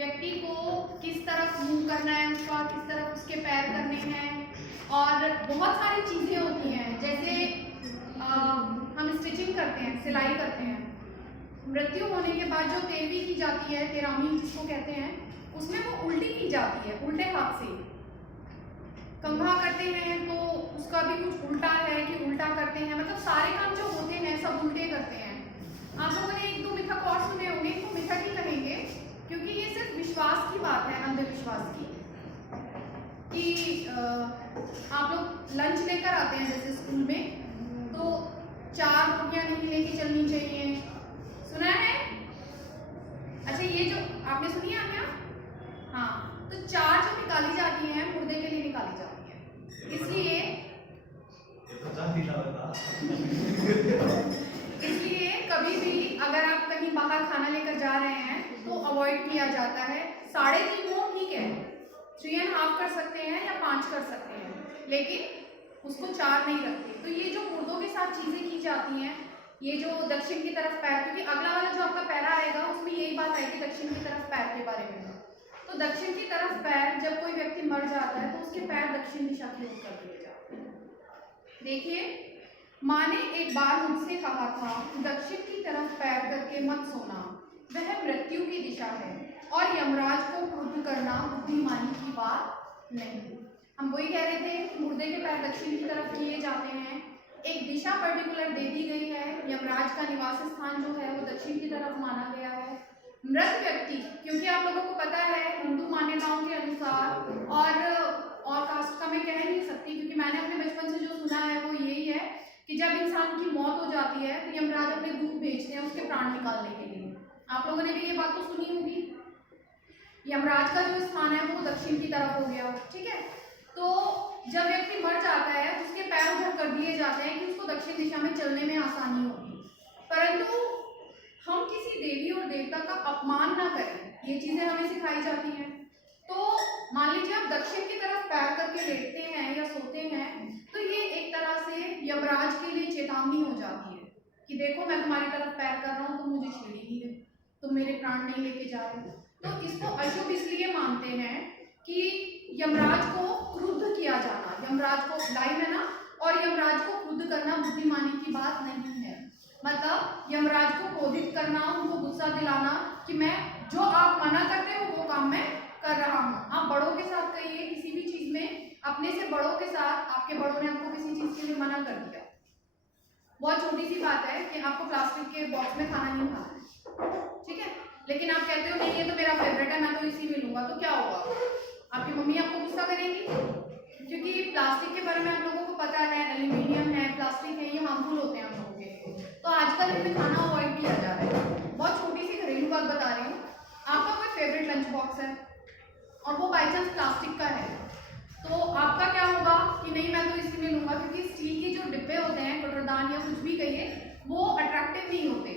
व्यक्ति को किस तरफ मुंह करना है, उसका किस तरफ उसके पैर करने हैं, और बहुत सारी चीज़ें होती हैं। जैसे हम स्टिचिंग करते हैं, सिलाई करते हैं, मृत्यु होने के बाद जो तेरवी की जाती है, तेरामी जिसको कहते हैं, उसमें वो उल्टी की जाती है, उल्टे हाथ से कंघा करते हैं, तो उसका भी कुछ उल्टा है कि उल्टा करते हैं, मतलब सारे काम जो होते हैं सब उल्टे करते हैं। आप लोगों ने एक दो मिथक और सुने होंगे, इनको मिथक ही कहेंगे क्योंकि ये सिर्फ विश्वास की बात है, अंधविश्वास की। कि आप लोग लंच लेकर आते हैं जैसे स्कूल में, तो 4 रोटियां नहीं लेके चलनी चाहिए, सुना है? अच्छा, ये जो आपने सुनी है क्या? हाँ, तो 4 जो निकाली जाती हैं मुर्दे के लिए निकाली जाती है, इसलिए कभी भी अगर आप कहीं बाहर खाना लेकर जा रहे हैं तो अवॉइड किया जाता है। 3.5 हो ठीक है, 3.5 कर सकते हैं या 5 कर सकते हैं, लेकिन उसको 4 नहीं रखते। तो ये जो मुर्दों के साथ चीजें की जाती हैं, ये जो दक्षिण की तरफ पैर, क्योंकि अगला वाला जो आपका पैरा आएगा उसमें यही बात आएगी दक्षिण की तरफ पैर के बारे में। तो दक्षिण की तरफ पैर, जब कोई व्यक्ति मर जाता है तो उसके पैर दक्षिण दिशा की ओर कर दिए जाते हैं। देखिए, माँ ने एक बार मुझसे कहा था दक्षिण की तरफ पैर करके मत सोना, वह मृत्यु की दिशा है और यमराज को क्रुद्ध करना बुद्धिमानी की बात नहीं। हम वही कह रहे थे, मुर्दे के पैर दक्षिण की तरफ किए जाते हैं, एक दिशा पर्टिकुलर दे दी गई है, यमराज का निवास स्थान जो है वो दक्षिण की तरफ माना गया है। मृत व्यक्ति, क्योंकि आप लोगों को पता है हिंदू मान्यताओं के अनुसार, और कास्ट का मैं कह नहीं सकती क्योंकि मैंने अपने बचपन से जो सुना है वो यही है कि जब इंसान की मौत हो जाती है तो यमराज अपने दूत भेजते हैं उसके प्राण निकालने के लिए। आप लोगों ने भी ये बात तो सुनी होगी। यमराज का जो स्थान है वो दक्षिण की तरफ हो गया, ठीक है। तो जब व्यक्ति मर जाता है तो उसके पैर उधर कर दिए जाते हैं कि उसको दक्षिण दिशा में चलने में आसानी होगी। परंतु हम किसी देवी और देवता का अपमान ना करें, ये चीजें हमें सिखाई जाती हैं। तो मान लीजिए आप दक्षिण की तरफ पैर करके लेटते हैं या सोते हैं, तो ये एक तरह से यमराज के लिए चेतावनी हो जाती है कि देखो मैं तुम्हारी तरफ पैर कर रहा हूँ, तुम मुझे छेड़ ही नहीं रहे, तुम मेरे प्राण नहीं लेके जा रहे। तो इसको अशुभ इसलिए मानते हैं कि यमराज को क्रुद्ध किया जाना, यमराज को लाइव है ना, और यमराज को क्रुद्ध करना बुद्धिमानी की बात नहीं है। मतलब यमराज को क्रोधित करना, उनको गुस्सा दिलाना कि मैं जो आप मना करते हो वो काम मैं कर रहा हूँ। आप बड़ों के साथ कहिए, किसी भी चीज में अपने से बड़ों के साथ, आपके बड़ों ने आपको किसी चीज के लिए मना कर दिया, बहुत छोटी सी बात है कि आपको प्लास्टिक के बॉक्स में खाना नहीं खाना है, ठीक है, लेकिन आप कहते हो नहीं ये तो मेरा फेवरेट है, मैं तो इसी में लूंगा, तो क्या होगा? आपकी मम्मी आपको गुस्सा करेंगी, क्योंकि प्लास्टिक के बारे में आप लोगों को पता है, एल्यूमिनियम है, प्लास्टिक है, ये हार्मफुल होते हैं हम लोगों के। तो आजकल इनमें खाना अवॉइड किया जा रहा है। बहुत छोटी सी घरेलू बात बता रही हूँ, आपका कोई फेवरेट लंच बॉक्स है और वो बाई चांस प्लास्टिक का है, तो आपका क्या होगा कि नहीं मैं तो इसी में लूंगा, क्योंकि स्टील के जो डिब्बे होते हैं, कटरदान या कुछ भी कहिए, वो अट्रैक्टिव नहीं होते,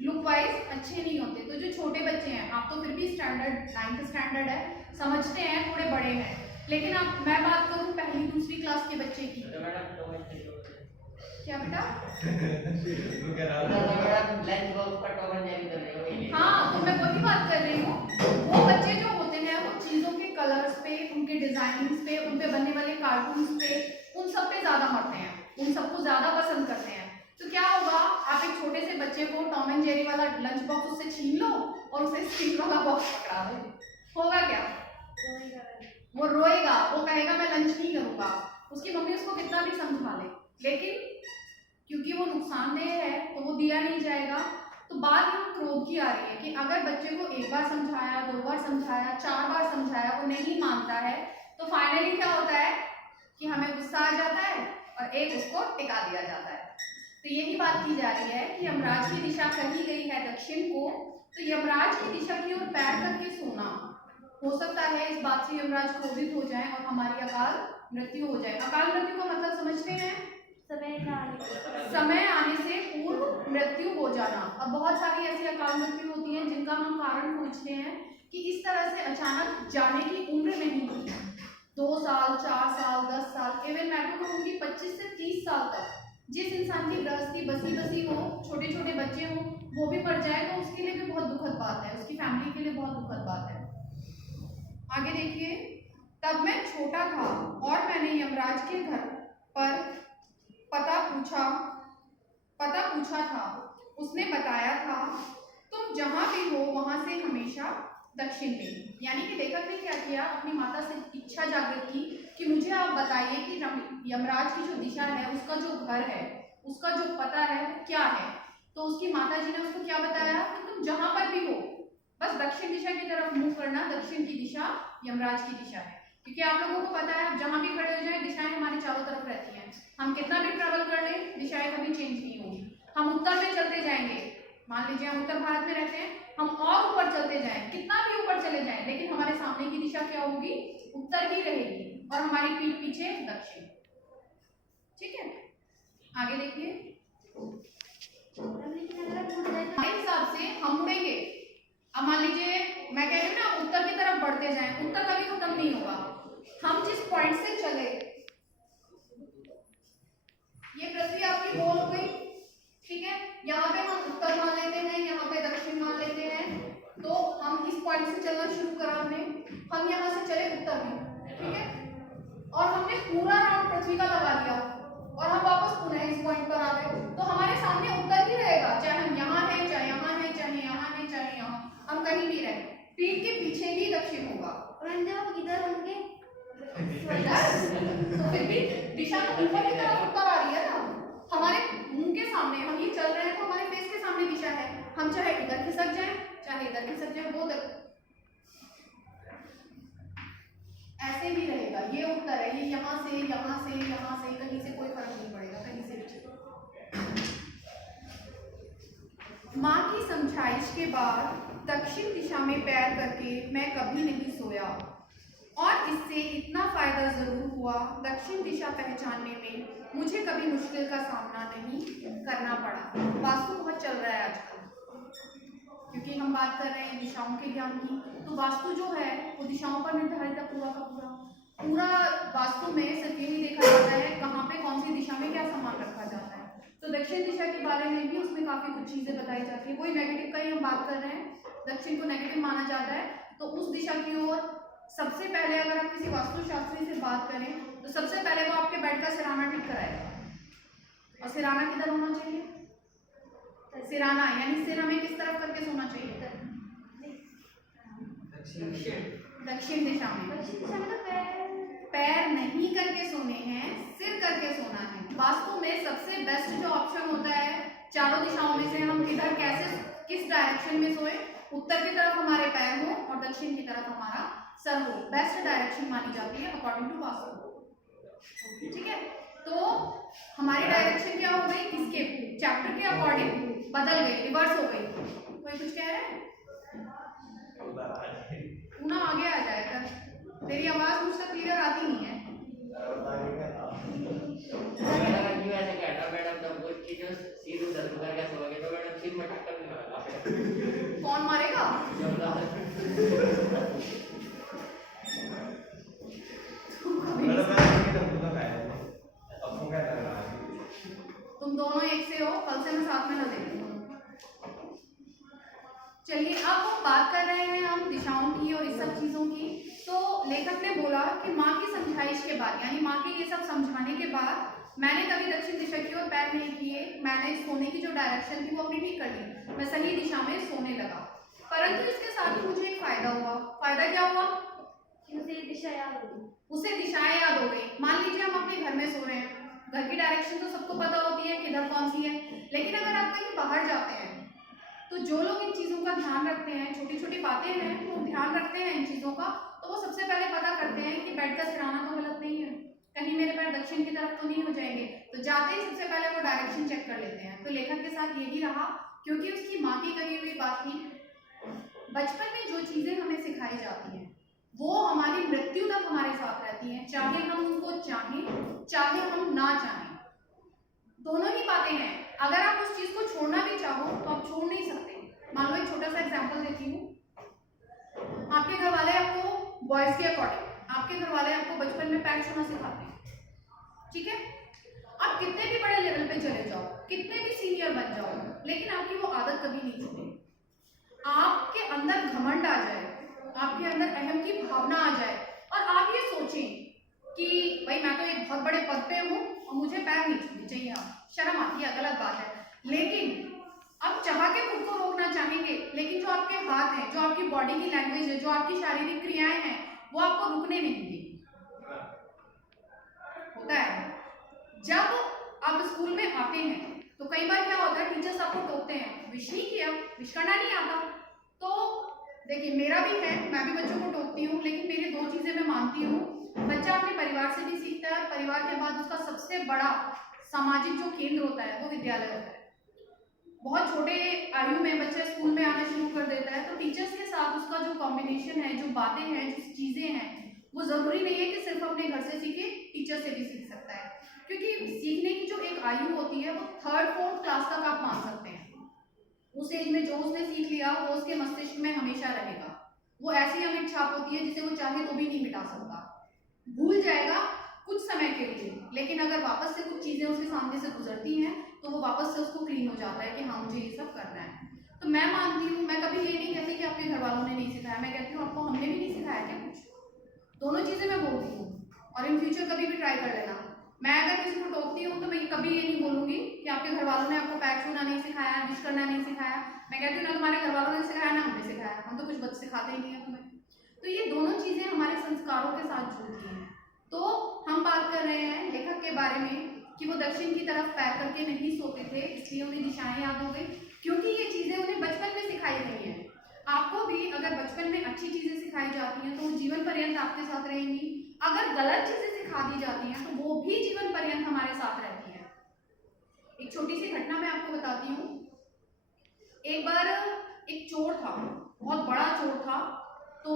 लुक वाइज अच्छे नहीं होते। तो जो छोटे बच्चे हैं, आप तो फिर भी स्टैंडर्ड 9th स्टैंडर्ड है, समझते हैं, थोड़े बड़े हैं, लेकिन आप, मैं बात करूं पहली दूसरी क्लास के बच्चे की, क्या बेटा? हाँ, तो मैं वही बात कर रही हूँ। वो बच्चे जो होते हैं वो चीजों के कलर्स पे, उनके डिजाइनिंग्स पे, उन पे बनने वाले कार्टून्स पे, उन सब पे ज्यादा मरते हैं, उन सबको ज्यादा पसंद करते हैं। तो क्या होगा, आप एक छोटे से बच्चे को टॉम एंड जेरी वाला लंच बॉक्स उससे छीन लो और उसे स्टील वाला बॉक्स पकड़ा दो, होगा क्या? वो रोएगा, वो कहेगा मैं लंच नहीं करूंगा, उसकी मम्मी उसको कितना भी समझा ले, लेकिन क्योंकि वो नुकसानदेह है तो वो दिया नहीं जाएगा। तो बात हम क्रोध की आ रही है कि अगर बच्चे को एक बार समझाया, 2 बार समझाया, 4 बार समझाया, वो नहीं मानता है, तो फाइनली क्या होता है कि हमें गुस्सा आ जाता है और एक उसको टिका दिया जाता है। तो यही बात की जा रही है कि यमराज की दिशा कही गई है दक्षिण को, तो यमराज की दिशा की ओर पैर करके सोना, हो सकता है इस बात से यमराज क्रोधित हो जाए और हमारी अकाल मृत्यु हो जाए। अकाल मृत्यु का मतलब समझते हैं? समय आने से पूर्व मृत्यु हो जाना। अब बहुत सारी ऐसी अकाल मृत्यु होती हैं जिनका हम कारण पूछते हैं कि इस तरह से अचानक जाने की उम्र नहीं होती, 2 साल, 4 साल, 10 साल, इवन मैं तो कहूँगी 25 से 30 साल तक जिस इंसान की गृहस्थी बसी बसी हो, छोटे छोटे बच्चे हो, वो भी मर जाए तो उसके लिए भी बहुत दुखद बात है, उसकी फैमिली के लिए बहुत दुखद बात है। आगे देखिए, तब मैं छोटा था और मैंने यमराज के घर पर पता पूछा था। उसने बताया था तुम जहां भी हो वहां से हमेशा दक्षिण में। यानी कि लेखक ने क्या किया, अपनी माता से इच्छा जागृत की कि मुझे आप बताइए कि यमराज की जो दिशा है, उसका जो घर है, उसका जो पता है वो क्या है। तो उसकी माता जी ने उसको क्या बताया कि तुम जहां पर भी हो बस दक्षिण दिशा की तरफ मुंह करना। दक्षिण की दिशा यमराज की दिशा है, क्योंकि आप लोगों को पता है आप जहां भी खड़े हो जाए दिशाएं हमारे चारों तरफ रहती हैं। हम कितना भी ट्रेवल कर लें दिशाएं कभी चेंज नहीं होगी। हम उत्तर में चलते जाएंगे, मान लीजिए हम उत्तर भारत में रहते हैं, हम और ऊपर चलते जाएं, कितना भी ऊपर चले जाएं, लेकिन हमारे सामने की दिशा क्या होगी, उत्तर ही रहेगी और हमारी पीठ पीछे दक्षिण। ठीक है, आगे देखिए, हमारे हिसाब से हम मुड़ेंगे। अब मान लीजिए मैं कह रही हूँ ना उत्तर की तरफ बढ़ते जाएं, उत्तर कभी खत्म नहीं होगा। हम जिस पॉइंट से चले, ये पृथ्वी आपकी गोल हो गई, ठीक है, यहाँ पे हम उत्तर मान लेते हैं, यहाँ पे दक्षिण मान लेते हैं। तो हम इस पॉइंट से चलना शुरू करा हमने, हम यहाँ से चले उत्तर में, ठीक है, और हमने पूरा राउंड पृथ्वी का लगा लिया और हम वापस पुनः इस पॉइंट पर आ गए। तो हमारे सामने उत्तर ही रहेगा, चाहे हम यहाँ है, चाहे यहाँ है, चाहे यहाँ है, चाहे यहाँ, हम कहीं भी रहे, पीठ के पीछे ही दक्षिण होगा। और इधर होंगे तो फिर भी दिशा तो ऊपर की तरफ उत्तर आ रही है ना, हमारे मुंह के सामने हम ये चल रहे हैं तो हमारे फेस के सामने दिशा है। हम चाहे इधर खिसक जाए चाहे इधर खिसक जाए, वो ऐसे ही रहेगा। ये उत्तर है, ये यहाँ से यहाँ से यहाँ से, कहीं से कोई फर्क नहीं पड़ेगा, कहीं से भी। माँ की समझाइश के बाद दक्षिण दिशा में पैर करके मैं कभी नहीं सोया और इससे इतना फायदा जरूर हुआ, दक्षिण दिशा पहचानने में मुझे कभी मुश्किल का सामना नहीं करना पड़ा। वास्तु बहुत चल रहा है आजकल, क्योंकि हम बात कर रहे हैं दिशाओं के ज्ञान की, तो वास्तु जो है वो दिशाओं पर निर्धारित है पूरा का पूरा। वास्तु में सिर्फ यही देखा जाता है कहाँ पे कौन सी दिशा में क्या सामान रखा जाता है। तो दक्षिण दिशा के बारे में भी उसमें काफी कुछ चीजें बताई जाती है। वही नेगेटिव का ही हम बात कर रहे हैं, दक्षिण को नेगेटिव माना जाता है, तो उस दिशा की ओर सबसे पहले अगर आप किसी वास्तुशास्त्री से बात करें तो सबसे पहले वो आपके बेड का सिराना ठीक कराएगा। और सिराना किधर होना चाहिए, सिराना यानी सिर हमें किस तरफ करके सोना चाहिए, दक्षिण दिशा में। पैर नहीं करके सोने हैं, सिर करके सोना है। वास्तु में सबसे बेस्ट जो ऑप्शन होता है चारों दिशाओं में से हम किधर कैसे किस डायरेक्शन में सोए, उत्तर की तरफ हमारे पैर हो और दक्षिण की तरफ हमारा सर हो, बेस्ट डायरेक्शन मानी जाती है अकॉर्डिंग टू वास्तु। ठीक है, तो हमारी डायरेक्शन क्या हो गई, इसके चैप्टर के अकॉर्डिंग बदल गई, रिवर्स हो गई। कोई कुछ कह रहा है, ना आगे आ जाएगा, तेरी आवाज मुझ तक क्लियर आती नहीं है। कौन मारेगा, तुम दोनों एक से हो, कल से मैं साथ में ना देखूंगा। चलिए अब हम बात कर रहे हैं हम दिशाओं की और इस सब चीजों की। तो लेखक ने बोला कि माँ की समझाइश के बाद, यानी माँ के ये सब समझाने के बाद मैंने कभी दक्षिण दिशा की ओर पैर नहीं किए, मैंने सोने की जो डायरेक्शन थी वो अपनी ठीक कर ली, मैं सही दिशा में सोने लगा। परंतु इसके साथ ही मुझे एक फायदा हुआ। फायदा क्या हुआ, उसे दिशाएं याद हो गई। मान लीजिए हम अपने घर में सो रहे हैं, घर की डायरेक्शन तो सबको पता होती है किधर कौन सी है, लेकिन अगर आप कहीं बाहर जाते हैं तो जो लोग इन चीज़ों का ध्यान रखते हैं, छोटी छोटी बातें हैं वो ध्यान रखते हैं इन चीज़ों का, तो वो सबसे पहले पता करते हैं कि बेड का सिराना तो गलत नहीं है, कहीं मेरे पैर दक्षिण की तरफ तो नहीं हो जाएंगे, तो जाते ही सबसे पहले वो डायरेक्शन चेक कर लेते हैं। तो लेखक के साथ यही रहा, क्योंकि उसकी माँ की कही हुई बात थी, बचपन में जो चीज़ें हमें सिखाई जाती हैं वो हमारी मृत्यु तक हमारे साथ रहती हैं, चाहे हम उनको चाहें चाहे हम ना चाहें, दोनों ही बातें हैं। अगर आप उस चीज को छोड़ना भी चाहो तो आप छोड़ नहीं सकते। मान लो एक छोटा सा एग्जांपल देती हूँ, आपके घर वाले आपको बॉयज के अकॉर्डिंग आपके घर वाले आपको बचपन में पैर छूना सिखाते हैं, ठीक है, आप कितने भी बड़े लेवल पे चले जाओ, कितने भी सीनियर बन जाओ, लेकिन आपकी वो आदत कभी नहीं छूटे। आपके अंदर घमंड आ जाए, आपके अंदर अहम की भावना आ बहुत बड़े पद पे हूँ और मुझे पैर नहीं छूने चाहिए, आप शर्म आती है, गलत बात है। लेकिन अब चाह के खुद को रोकना चाहेंगे, लेकिन जो आपके हाथ हैं, जो आपकी बॉडी की लैंग्वेज है, जो आपकी शारीरिक क्रियाएं हैं, वो आपको रुकने नहीं देंगी। होता है जब आप स्कूल में आते हैं तो कई बार क्या होता है, टीचर्स आपको टोकते हैं, विश नहीं किया, विश करना नहीं आता। तो देखिए मेरा भी है, मैं भी बच्चों को टोकती हूँ, लेकिन मेरी दो चीजें मैं मानती हूँ। बच्चा अपने परिवार से भी सीखता है, और परिवार के बाद उसका सबसे बड़ा सामाजिक जो केंद्र होता है वो विद्यालय होता है। बहुत छोटे आयु में बच्चा स्कूल में आना शुरू कर देता है, तो टीचर्स के साथ उसका जो कॉम्बिनेशन है, जो बातें हैं, जो चीजें हैं, वो जरूरी नहीं है कि सिर्फ अपने घर से सीखे, टीचर से भी सीख सकता है। क्योंकि सीखने की जो एक आयु होती है वो 3rd 4th क्लास तक आप मान सकते हैं। उस एज में जो उसने सीख लिया वो उसके मस्तिष्क में हमेशा रहेगा। वो ऐसी अमिट छाप होती है जिसे वो चाहे तो भी नहीं मिटा सकता। भूल जाएगा कुछ समय के लिए, लेकिन अगर वापस से कुछ चीजें उसके सामने से गुजरती हैं तो वो वापस से उसको क्लीन हो जाता है कि हाँ मुझे ये सब करना है। तो मैं मानती हूँ, मैं कभी ये नहीं कहती कि आपके घर वालों ने नहीं सिखाया, मैं कहती हूँ आपको हमने भी नहीं सिखाया क्या कुछ। दोनों चीजें मैं बोलती हूँ, और इन फ्यूचर कभी भी ट्राई कर लेना। मैं अगर किसी को टोकती हूँ तो मैं कभी ये नहीं बोलूंगी कि आपके घर वालों ने आपको पैर छूना नहीं सिखाया, विश करना नहीं सिखाया। मैं कहती हूँ ना तुम्हारे घर वालों ने सिखाया ना हमने सिखाया, हम तो कुछ बच्चे सिखाते ही नहीं है तुम्हें। तो ये दोनों चीजें हमारे संस्कारों के साथ जुड़ती हैं। तो हम बात कर रहे हैं लेखक के बारे में कि वो दक्षिण की तरफ पैर करके नहीं सोते थे, इसलिए उन्हें दिशाएं याद हो गई, क्योंकि ये चीजें उन्हें बचपन में सिखाई गई हैं। आपको भी अगर बचपन में अच्छी चीजें सिखाई जाती हैं तो वो जीवन पर्यंत आपके साथ रहेंगी। अगर गलत चीजें सिखा दी जाती हैं तो वो भी जीवन पर्यंत हमारे साथ रहती हैं। एक छोटी सी घटना मैं आपको बताती हूँ। एक बार एक चोर था, बहुत बड़ा चोर था। तो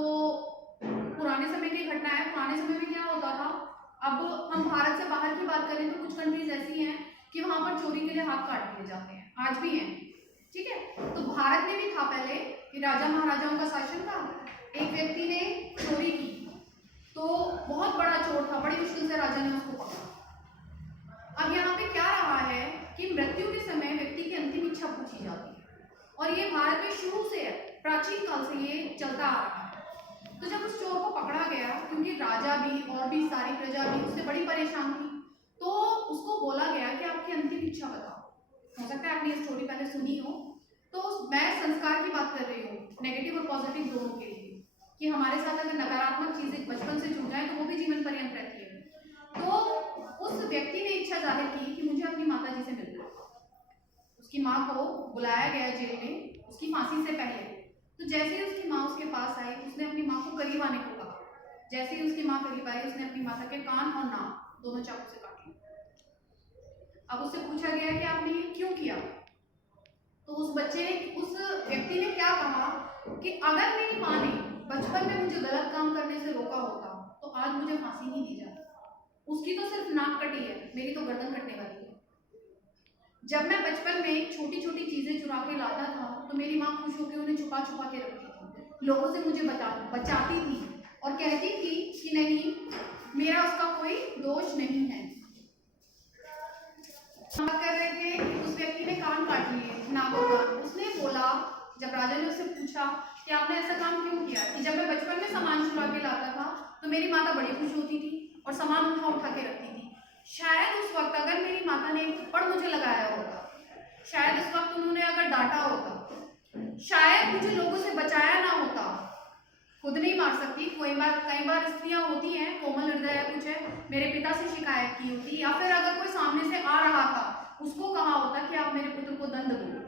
पुराने समय की घटना है। पुराने समय में क्या होता था, अब हम भारत से बाहर की बात करें तो कुछ कंट्रीज ऐसी हैं कि वहां पर चोरी के लिए हाथ काट दिए जाते हैं, आज भी हैं, ठीक है। तो भारत में भी था पहले कि राजा महाराजाओं का शासन था। एक व्यक्ति ने चोरी की, तो बहुत बड़ा चोर था, बड़ी मुश्किल से राजा ने उसको पकड़ा। अब यहाँ पे क्या रहा है कि मृत्यु के समय व्यक्ति की अंतिम इच्छा पूछी जाती है, और ये भारत में शुरू से है, प्राचीन काल से ये चलता आ रहा है। तो जब उस चोर को पकड़ा गया, क्योंकि राजा भी और भी सारी प्रजा भी उससे बड़ी परेशान थी, तो उसको बोला गया कि आपकी अंतिम इच्छा बताओ। हो सकता है आपने ये स्टोरी पहले सुनी हो। तो मैं संस्कार की बात कर रही हूँ, नेगेटिव और पॉजिटिव दोनों के लिए, कि हमारे साथ अगर नकारात्मक चीजें बचपन से जुड़ जाए तो वो भी जीवन पर्यंत रहती है। तो उस व्यक्ति ने इच्छा जाहिर की कि मुझे अपनी माता जी से मिलना है। उसकी माँ को बुलाया गया जेल में उसकी फांसी से पहले। तो जैसे ही उसकी माँ उसके पास आई, उसने अपनी माँ को करीब आने को कहा। जैसे ही उसकी माँ करीब आई, उसने अपनी माता के कान और नाक दोनों चाकू से काट लिए। अब उससे पूछा गया कि आपने ये क्यों किया। तो उस व्यक्ति ने क्या कहा कि अगर मेरी माँ ने बचपन में मुझे गलत काम करने से रोका होता तो आज मुझे फांसी नहीं दी जाती। उसकी तो सिर्फ नाक कटी है, मेरी तो गर्दन कटने वाली है। जब मैं बचपन में छोटी छोटी चीजें चुरा के लाता था तो मेरी माँ खुश होकर उन्हें छुपा छुपा के रखती थी, लोगों से मुझे बचाती थी और कहती थी कि नहीं, मेरा उसका कोई दोष नहीं है। हम कर रहे थे, उस व्यक्ति ने कान काट लिए, नाक और कान। उसने बोला, जब राजा ने उससे पूछा कि आपने ऐसा काम क्यों किया, कि जब मैं बचपन में सामान चुरा के लाता था तो मेरी माता बड़ी खुश होती थी और सामान उठा उठा के रखती थी। शायद उस वक्त अगर मेरी माता ने एक थप्पड़ मुझे लगाया होता, शायद उस वक्त उन्होंने अगर डांटा होता, शायद मुझे लोगों से बचाया ना होता। खुद नहीं मार सकती, कई बार स्त्रियां होती हैं कोमल हृदय है, कुछ है, मेरे पिता से शिकायत की होती, या फिर अगर कोई सामने से आ रहा था उसको कहा होता कि आप मेरे पुत्र को दंड दो,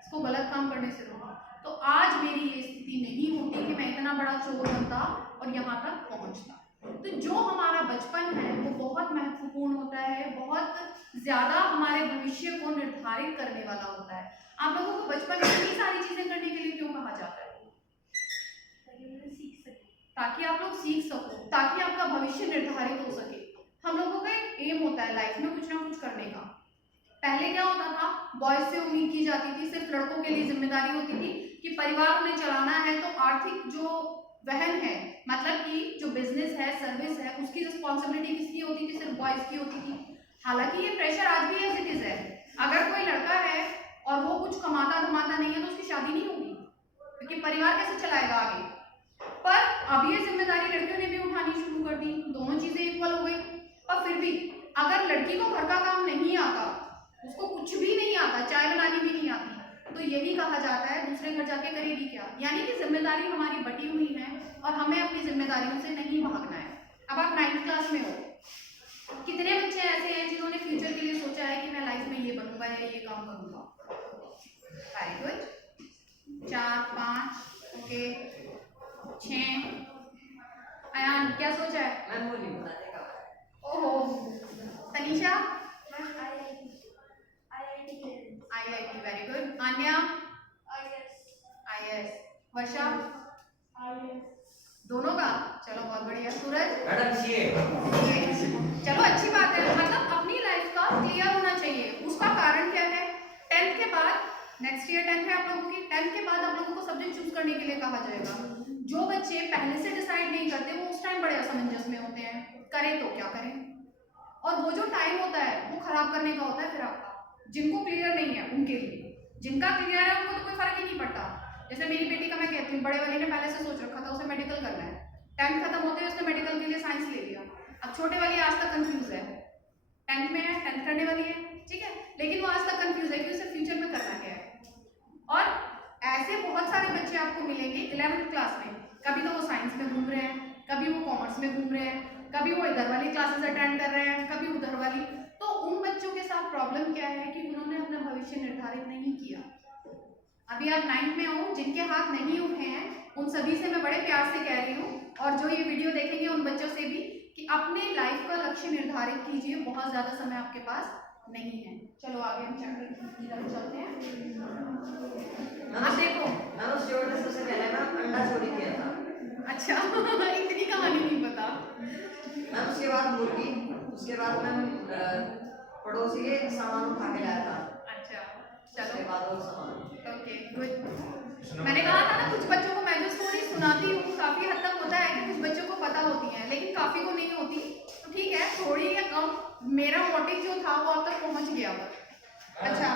इसको गलत काम करने से रोको, तो आज मेरी ये स्थिति नहीं होती कि मैं इतना बड़ा चोर बनता और यहाँ तक पहुंचता। तो जो हमारा बचपन है वो बहुत महत्वपूर्ण होता है, बहुत ज्यादा हमारे भविष्य को निर्धारित करने वाला होता है। आप लोगों को बचपन में इतनी सारी चीजें करने के लिए क्यों कहा जाता है? ताकि आप लोग सीख सको, ताकि आपका भविष्य निर्धारित हो सके। हम लोगों का एक एम होता है लाइफ में कुछ ना कुछ करने का। पहले क्या होता था, बॉयज से उम्मीद की जाती थी, सिर्फ लड़कों के लिए जिम्मेदारी होती थी कि परिवार उन्हें चलाना है, तो आर्थिक जो वहन है, मतलब कि जो बिजनेस है, सर्विस है, उसकी रिस्पॉन्सिबिलिटी किसकी होती थी? सिर्फ बॉयज की होती थी। हालांकि ये प्रेशर आज भी एज इट इज है। अगर कोई लड़का है और वो कुछ कमाता धमाता नहीं है तो उसकी शादी नहीं होगी, क्योंकि परिवार कैसे चलाएगा आगे। पर अब ये जिम्मेदारी लड़कियों ने भी उठानी शुरू कर दी, दोनों चीजें इक्वल हो गई। पर फिर भी अगर लड़की को घर का काम नहीं आता, उसको कुछ भी नहीं आता, चाय बनानी भी नहीं आती, तो यही कहा जाता है दूसरे घर जाके करेगी क्या। यानी कि जिम्मेदारी हमारी बटी हुई है और हमें अपनी जिम्मेदारियों से नहीं भागना है। अब आप 9th क्लास में हो, कितने बच्चे ऐसे हैं जिन्होंने फ्यूचर के लिए सोचा है कि मैं लाइफ में ये बनूंगा या ये काम करूंगा? Very good, 4 5, okay 6। अयान क्या सोचा है? मैं वो नहीं बताने का। ओहो, Tanisha IIT, very good. Anya IAS, Varsha दोनों का, चलो बहुत बढ़िया। Suraj madam CA. चलो अच्छी बात है, मतलब अपनी लाइफ का क्लियर होना चाहिए। उसका कारण क्या है? 10th के बाद, नेक्स्ट ईयर 10th है आप लोगों की, 10th के बाद आप लोगों को सब्जेक्ट चूज करने के लिए कहा जाएगा। जो बच्चे पहले से डिसाइड नहीं करते वो उस टाइम बड़े असमंजस में होते हैं, करें तो क्या करें। और वो जो टाइम होता है वो खराब करने का होता है फिर आपका। जिनको क्लियर नहीं है उनके लिए, जिनका क्लियर है उनको तो कोई फर्क ही नहीं पड़ता। जैसे मेरी बेटी का मैं कहती हूँ, बड़े वाली ने पहले से सोच रखा था उसे मेडिकल करना है, 10th खत्म होते ही उसने मेडिकल के लिए साइंस ले लिया। अब छोटे वाली आज तक कंफ्यूज है, 10th में है, 10th करने वाली है, ठीक है, लेकिन वो आज तक कंफ्यूज है कि उसे फ्यूचर में करना क्या है। और ऐसे बहुत सारे बच्चे आपको मिलेंगे 11th क्लास में, कभी तो वो साइंस में घूम रहे हैं, कभी वो कॉमर्स में घूम रहे हैं, कभी वो इधर वाली क्लासेस अटेंड कर रहे हैं, कभी उधर वाली। तो उन बच्चों के साथ प्रॉब्लम क्या है कि उन्होंने अपना भविष्य निर्धारित नहीं किया। अभी आप 9th में हो, जिनके हाथ नहीं उठे हैं उन सभी से मैं बड़े प्यार से कह रही हूँ, और जो ये वीडियो देखेंगे उन बच्चों से भी, कि अपने लाइफ का लक्ष्य निर्धारित कीजिए। बहुत ज्यादा समय आपके पास नहीं है। चलो आगे हम चैप्टर की तरफ चलते हैं। आप देखो, मैंने उस शोर में सबसे पहले ना अंडा चोरी किया था। अच्छा इतनी कहानी नहीं पता। मैम उसके बाद मुर्गी, उसके बाद मैम पड़ोसी के सामान उठा के लाया था। अच्छा उसके चलो, बाद वो सामान। Okay good. मैंने कहा था ना कुछ बच्चों को मैं जो स्टोरी सुनाती हूँ काफी हद तक होता है कि कुछ बच्चों को पता होती है, लेकिन काफी को नहीं होती। तो ठीक है, थोड़ी या कम मेरा मोटिव जो था वो अब तक पहुंच गया। अच्छा,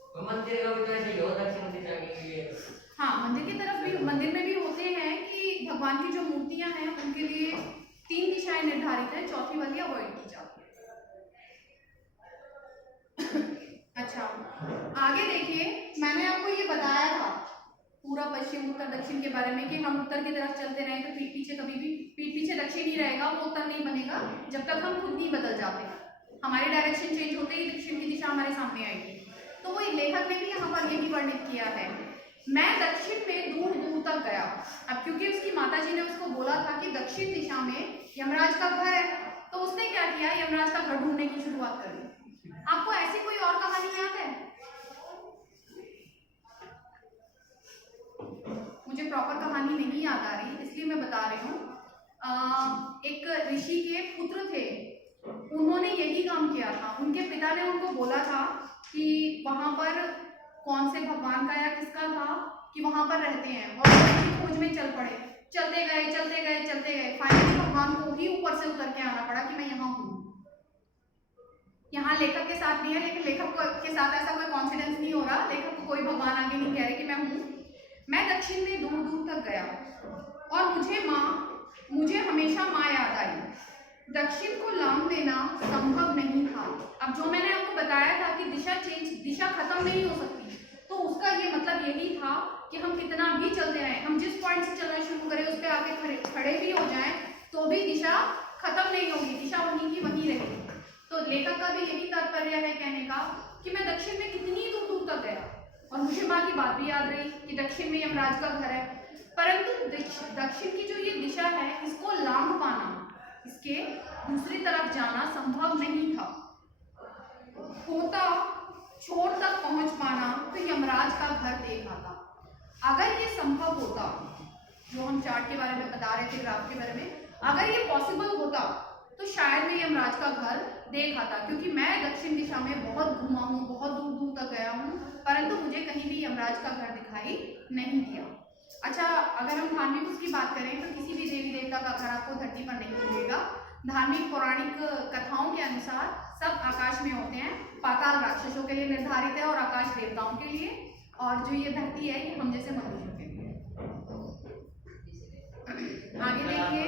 तो मंदिर का भी तो ऐसे ही होता है, दक्षिण दिशा के लिए। हाँ मंदिर की तरफ भी, मंदिर में भी होते हैं कि भगवान की जो मूर्तियां हैं उनके लिए 3 दिशाएं निर्धारित है, चौथी वाली अवॉइड की जाती है। अच्छा आगे देखिए, मैंने आपको ये बताया था पूरा पश्चिम उत्तर दक्षिण के बारे में कि हम उत्तर की तरफ चलते रहे तो पीठ पीछे, कभी भी पीठ पीछे दक्षिण ही रहेगा, वो उत्तर नहीं बनेगा जब तक हम खुद नहीं बदल जाते। हमारे डायरेक्शन चेंज होते ही दक्षिण की दिशा हमारे सामने आएगी। तो वो लेखक ने भी यहाँ पर यही वर्णित किया है, मैं दक्षिण में दूर दूर तक गया। अब क्योंकि उसकी माताजी ने उसको बोला था कि दक्षिण दिशा में यमराज का घर है, तो उसने क्या किया, यमराज का घर ढूंढने की शुरुआत कर दी। आपको ऐसी कोई और कहानी याद है? मुझे प्रॉपर कहानी नहीं याद आ रही, इसलिए मैं बता रही हूँ। एक ऋषि के पुत्र थे, उन्होंने यही काम किया था। उनके पिता ने उनको बोला था कि वहां पर कौन से भगवान का या किसका था कि वहां पर रहते हैं, और उनकी खोज में चल पड़े। चलते गए चलते गए चलते गए, फाइनली भगवान को ही ऊपर से उतर के आना पड़ा कि मैं यहाँ हूँ। यहाँ लेखक के साथ नहीं है, लेकिन लेखक के साथ ऐसा कोई कॉन्फिडेंस नहीं हो रहा, लेखक को कोई भगवान आगे नहीं कह रहे कि मैं हूँ। मैं दक्षिण में दूर दूर तक गया और मुझे हमेशा माँ याद आई। दक्षिण को लांग लेना संभव नहीं था। अब जो मैंने आपको बताया था कि दिशा खत्म नहीं हो सकती, तो उसका ये मतलब यही था कि हम कितना भी चलते रहे, हम जिस पॉइंट से चलना शुरू करें उस पर आके खड़े भी हो जाएं तो भी दिशा खत्म नहीं होगी, दिशा वहीं की वहीं रहेगी। तो लेखक का भी यही तात्पर्य है कहने का कि मैं दक्षिण में कितनी दूर दूर तक गया और मुझे माँ की बात भी याद रही कि दक्षिण में यमराज का घर है, परंतु दक्षिण की जो ये दिशा है इसको लांघ पाना, इसके दूसरी तरफ जाना संभव नहीं था। होता छोर तक पहुंच पाना तो यमराज का घर देख आता। अगर ये संभव होता, जो हम चार्ट के बारे में बता रहे थे, ग्राफ के बारे में, अगर ये पॉसिबल होता तो शायद मैं यमराज का घर देख आता, क्योंकि मैं दक्षिण दिशा में बहुत घूमा हूँ, बहुत दूर दूर तक गया हूँ, परंतु मुझे कहीं भी यमराज का घर दिखाई नहीं दिया। अच्छा, अगर हम धार्मिक उसकी बात करें तो किसी भी देवी देवता का घर आपको धरती पर नहीं मिलेगा। धार्मिक पौराणिक कथाओं के अनुसार सब आकाश में होते हैं। पाताल राक्षसों के लिए निर्धारित है और आकाश देवताओं के लिए, और जो ये धरती है ये हम जैसे मनुष्यों के लिए। आगे देखिए,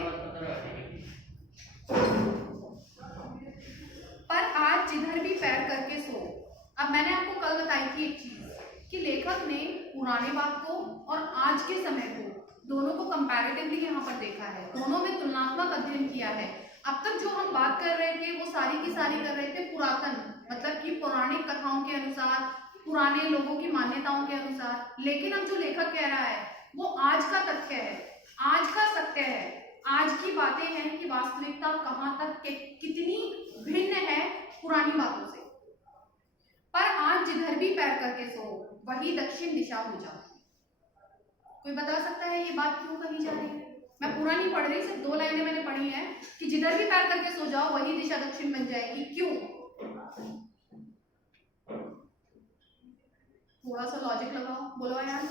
अब मैंने आपको कल बताई थी एक चीज कि लेखक ने पुराने बात को और आज के समय को दोनों को कंपैरेटिवली यहाँ पर देखा है, दोनों में तुलनात्मक अध्ययन किया है। अब तक जो हम बात कर रहे थे वो सारी की सारी कर रहे थे पुरातन, मतलब कि पौराणिक कथाओं के अनुसार, पुराने लोगों की मान्यताओं के अनुसार। लेकिन अब जो लेखक कह रहा है वो आज का तथ्य है, आज का सत्य है, आज की बातें हैं कि वास्तविकता कहाँ तक कितनी भिन्न है पुरानी बातों से। पर आज जिधर भी पैर करके सो वही दक्षिण दिशा हो जा। कोई बता सकता है ये बात क्यों कही जा रही है? मैं पूरा नहीं पढ़ रही, सिर्फ 2 लाइनें मैंने पढ़ी हैं कि जिधर भी पैर करके सो जाओ वही दिशा दक्षिण बन जाएगी। क्यों? थोड़ा सा लॉजिक लगाओ, बोलो यार।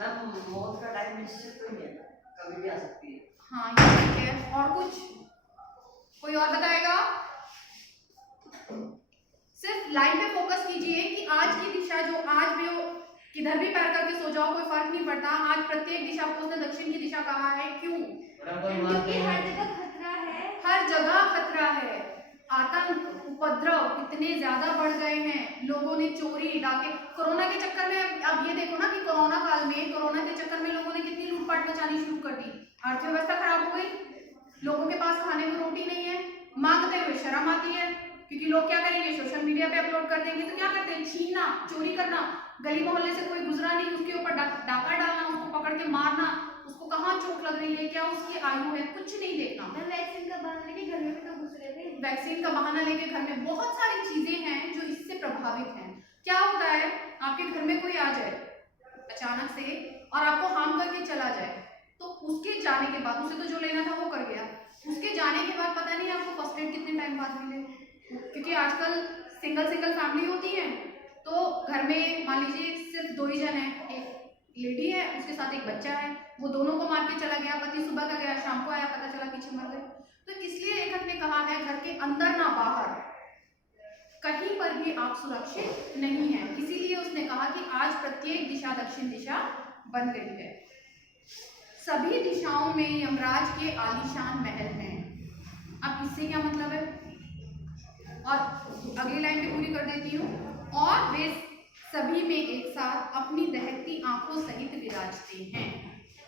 मैम मौत का टाइम निश्चित तो नहीं है, कभी भी आ सकती है। हाँ ये ठीक है। और कुछ कोई और बताएगा? सिर्फ लाइन पे फोकस कीजिए कि आज की दिशा जो आज भी हो, किधर भी पैर करके सो जाओ कोई फर्क नहीं पड़ता। आज प्रत्येक दिशा को उसने दक्षिण की दिशा कहा है। क्यों? क्योंकि हर जगह खतरा है। हर जगह खतरा है। आतंक, उपद्रव इतने ज्यादा बढ़ गए हैं। लोगों ने चोरी, डाके, कोरोना के चक्कर में, अब ये देखो ना कि कोरोना काल में, कोरोना के चक्कर में लोगों ने कितनी लूटपाट मचानी शुरू कर दी। अर्थव्यवस्था खराब हो गई, लोगों के पास खाने को रोटी नहीं है, मांगते हुए शर्म आती है, क्योंकि लोग क्या करेंगे, सोशल मीडिया पे अपलोड कर देंगे। तो क्या करते हैं, छीनना, चोरी करना, गली मोहल्ले से कोई गुजरा नहीं उसके ऊपर डाका डालना, उसको पकड़ के मारना, उसको कहाँ चोट लग रही है, क्या उसकी आयु है, कुछ नहीं देखना। वैक्सीन का बहाना लेके घर में तो घुस रहे थे। वैक्सीन का बहाना लेके घर में, बहुत सारी चीजें हैं जो इससे प्रभावित हैं। क्या होता है, आपके घर में कोई आ जाए अचानक से और आपको हार्म करके चला जाए, तो उसके जाने के बाद, उसे तो जो लेना था वो कर गया, उसके जाने के बाद पता नहीं आपको फर्स्ट एड कितने टाइम बाद मिले। क्योंकि आजकल सिंगल फैमिली होती है, तो घर में मान लीजिए सिर्फ 2 ही जन है, एक लेडी है उसके साथ एक बच्चा है, वो दोनों को मार के चला गया, पति सुबह का गया, शाम को आया, पता चला पीछे मर गए। तो इसलिए लेखक ने कहा है घर के अंदर ना बाहर कहीं पर भी आप सुरक्षित नहीं है। इसीलिए उसने कहा कि आज प्रत्येक दिशा दक्षिण दिशा बन गई है। सभी दिशाओं में यमराज के आलीशान महल हैं। अब इससे क्या मतलब है, और अगली लाइन में पूरी कर देती हूँ। और वे सभी में एक साथ अपनी दहकती आंखों सहित विराजते हैं।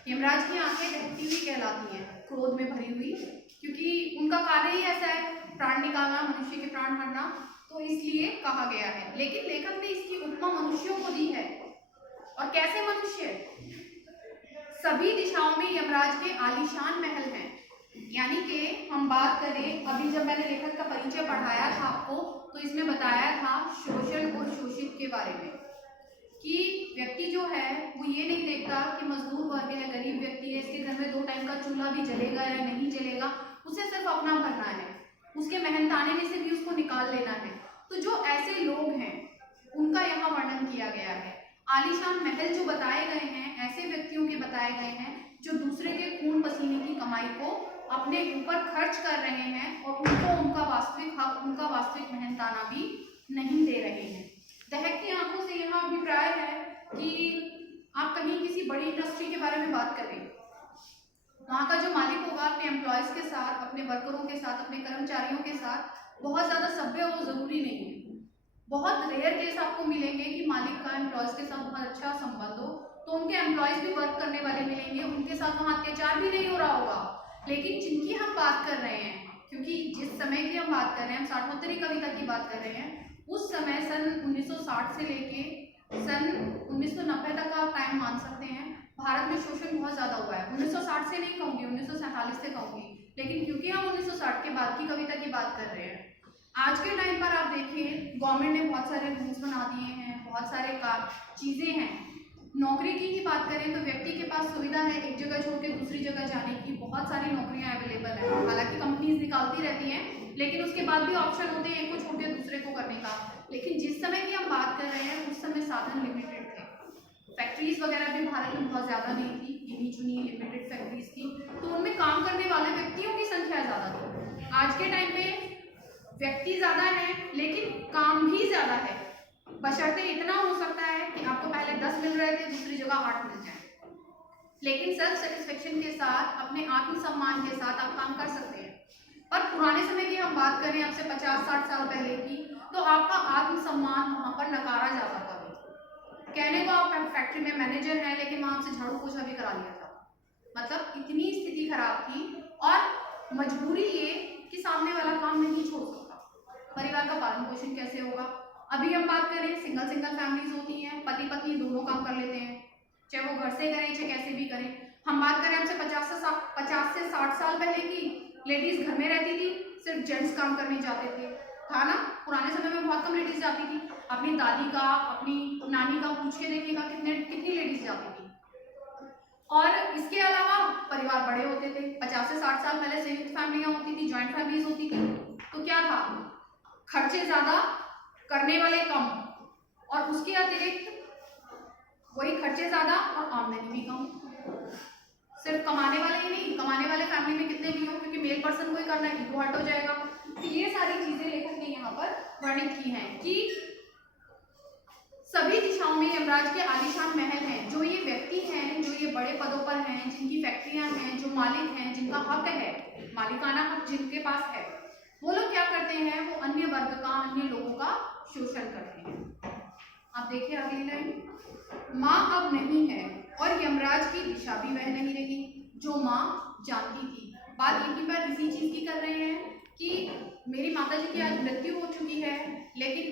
यमराज की आंखें दहकती हुई कहलाती हैं, क्रोध में भरी हुई, क्योंकि उनका कार्य ही ऐसा है, प्राण निकालना, मनुष्य के प्राण हरना, तो इसलिए कहा गया है। लेकिन लेखक ने इसकी उपमा मनुष्यों को दी है। और कैसे मनुष्य? सभी दिशाओं में यमराज के आलीशान महल हैं। यानी कि हम बात करें, अभी जब मैंने लेखक का परिचय पढ़ाया था आपको, तो इसमें बताया था शोषण और शोषित के बारे में, कि व्यक्ति जो है वो ये नहीं देखता कि मजदूर वर्ग है, गरीब व्यक्ति है, इसके घर में 2 टाइम का चूल्हा भी जलेगा या नहीं जलेगा, उसे सिर्फ अपना भरना है, उसके मेहनताने में से भी उसको निकाल लेना है। तो जो ऐसे लोग हैं उनका यहाँ वर्णन किया गया है। आलीशान महल जो बताए गए हैं ऐसे व्यक्तियों के बताए गए हैं जो दूसरे के खून पसीने की कमाई को अपने ऊपर खर्च कर रहे हैं और उनको उनका वास्तविक हक, उनका वास्तविक मेहनताना भी नहीं दे रहे हैं। दहकती आंखों से यहाँ अभिप्राय है कि आप कहीं किसी बड़ी इंडस्ट्री के बारे में बात करें, वहाँ का जो मालिक होगा अपने एम्प्लॉयज के साथ, अपने वर्करों के साथ, अपने कर्मचारियों के साथ बहुत ज़्यादा सभ्य हो, जरूरी नहीं है। बहुत रेयर केस आपको मिलेंगे कि मालिक का एम्प्लॉयज के साथ बहुत अच्छा संबंध हो, तो उनके एम्प्लॉयज भी वर्क करने वाले मिलेंगे, उनके साथ वहाँ अत्याचार भी नहीं हो रहा होगा। लेकिन जिनकी हम बात कर रहे हैं, क्योंकि जिस समय की हम बात कर रहे हैं, हम साठोत्तरी कविता की बात कर रहे हैं, उस समय सन 1960 से लेके सन 1990 तक का आप टाइम मान सकते हैं, भारत में शोषण बहुत ज़्यादा हुआ है। 1960 से नहीं कहूँगी, 1947 से कहूँगी, लेकिन क्योंकि हम 1960 के बाद की कविता की बात कर रहे हैं, आज के टाइम पर आप देखिए गवर्नमेंट ने बहुत सारे रूल्स बना दिए हैं, बहुत सारे चीज़ें हैं। नौकरी की ही बात करें तो व्यक्ति के पास सुविधा है एक जगह छोड़ के दूसरी जगह जाने की, बहुत सारी नौकरियां अवेलेबल है। हालांकि कंपनीज निकालती रहती हैं, लेकिन उसके बाद भी ऑप्शन होते हैं एक को छोड़ के दूसरे को करने का। लेकिन जिस समय की हम बात कर रहे हैं उस समय साधन लिमिटेड थे, फैक्ट्रीज वगैरह भी भारत में बहुत ज़्यादा नहीं थी, गिनी चुनी लिमिटेड फैक्ट्रीज थी, तो उनमें काम करने वाले व्यक्तियों की संख्या ज़्यादा थी। आज के टाइम पे व्यक्ति ज़्यादा है लेकिन काम भी ज़्यादा है, बशर्ते इतना हो सकता है कि आपको पहले 10 मिल रहे थे, दूसरी जगह 8 मिल जाए, लेकिन सेल्फ सेटिस्फेक्शन के साथ, अपने आत्मसम्मान के साथ आप काम कर सकते हैं। पर पुराने समय की हम बात करें, अब से 50-60 साल पहले की, तो आपका आत्मसम्मान वहां पर नकारा जाता था। कहने को आप फैक्ट्री में मैनेजर हैं, लेकिन वहां आपसे झाड़ू पोछा भी करा लिया था। मतलब इतनी स्थिति खराब थी, और मजबूरी ये कि सामने वाला काम नहीं छोड़ सकता। परिवार का पालन पोषण कैसे होगा? अभी हम बात करें, सिंगल फैमिलीज होती हैं, पति पत्नी दोनों काम कर लेते हैं, चाहे वो घर से करें चाहे कैसे भी करें। हम बात करें हमसे 50 से 60 साल पहले की, लेडीज घर में रहती थी, सिर्फ जेंट्स काम करने जाते थे, था ना? पुराने समय में बहुत कम लेडीज जाती थी। अपनी दादी का, अपनी नानी का पूछ के देखिएगा कितनी लेडीज जाती थी। और इसके अलावा परिवार बड़े होते थे। 50 से 60 साल पहले संयुक्त फैमिलियां होती थी, ज्वाइंट फैमिलीज होती थी। तो क्या था? खर्चे ज्यादा, करने वाले कम, और उसके अतिरिक्त वही खर्चे ज्यादा और आमदनी भी कम। सिर्फ कमाने वाले ही नहीं, कमाने वाले फैमिली में कितने भी हो, क्योंकि मेल पर्सन को ही करना है, इगो हर्ट हो जाएगा। तो ये सारी चीजें लेखक ने यहाँ पर वर्णित की हैं कि सभी दिशाओं में यमराज के आलीशान महल हैं। जो ये व्यक्ति हैं, जो ये बड़े पदों पर हैं, जिनकी फैक्ट्रियां हैं, जो मालिक हैं, जिनका हक है, मालिकाना हक जिनके पास है, वो लोग क्या करते हैं? वो अन्य वर्ग का, अन्य लोगों का शोषण करते हैं। आप देखिए अगली लाइन, माँ अब नहीं है और यमराज की दिशा भी वह नहीं रही जो माँ जानती थी। बात यहीं पर इसी चीज की कर रहे हैं कि मेरी माताजी की आज मृत्यु हो चुकी है, लेकिन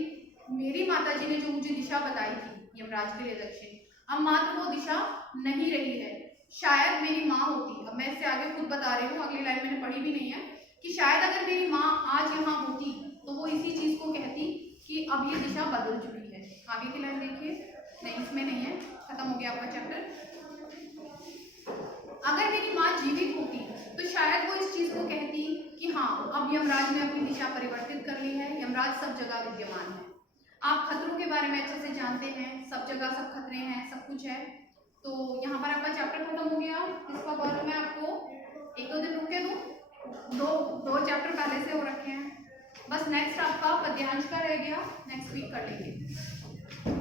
मेरी माताजी ने जो मुझे दिशा बताई थी यमराज के लिए दक्षिण, अब मात्र वो दिशा नहीं रही है। शायद मेरी माँ होती, अब मैं इससे आगे खुद बता रही हूँ, अगली लाइन मैंने पढ़ी भी नहीं है, कि शायद अगर मेरी माँ आज यहाँ होती तो वो इसी चीज को कहती कि अब ये दिशा बदल चुकी है। आगे की लाइन देखिए, नहीं इसमें नहीं है, खत्म हो गया आपका चैप्टर। अगर मेरी माँ जीवित होती तो शायद वो इस चीज को कहती कि हाँ, अब यमराज ने अपनी दिशा परिवर्तित कर ली है, यमराज सब जगह विद्यमान है। आप खतरों के बारे में अच्छे से जानते हैं, सब जगह सब खतरे हैं, सब कुछ है। तो यहाँ पर आपका चैप्टर खत्म हो गया। इसका वर्क मैं आपको 1-2 दिन रुक के दूँ, दो चैप्टर पहले से हो रखे हैं, बस नेक्स्ट आपका पद्यांश का रह गया, नेक्स्ट वीक कर लेंगे।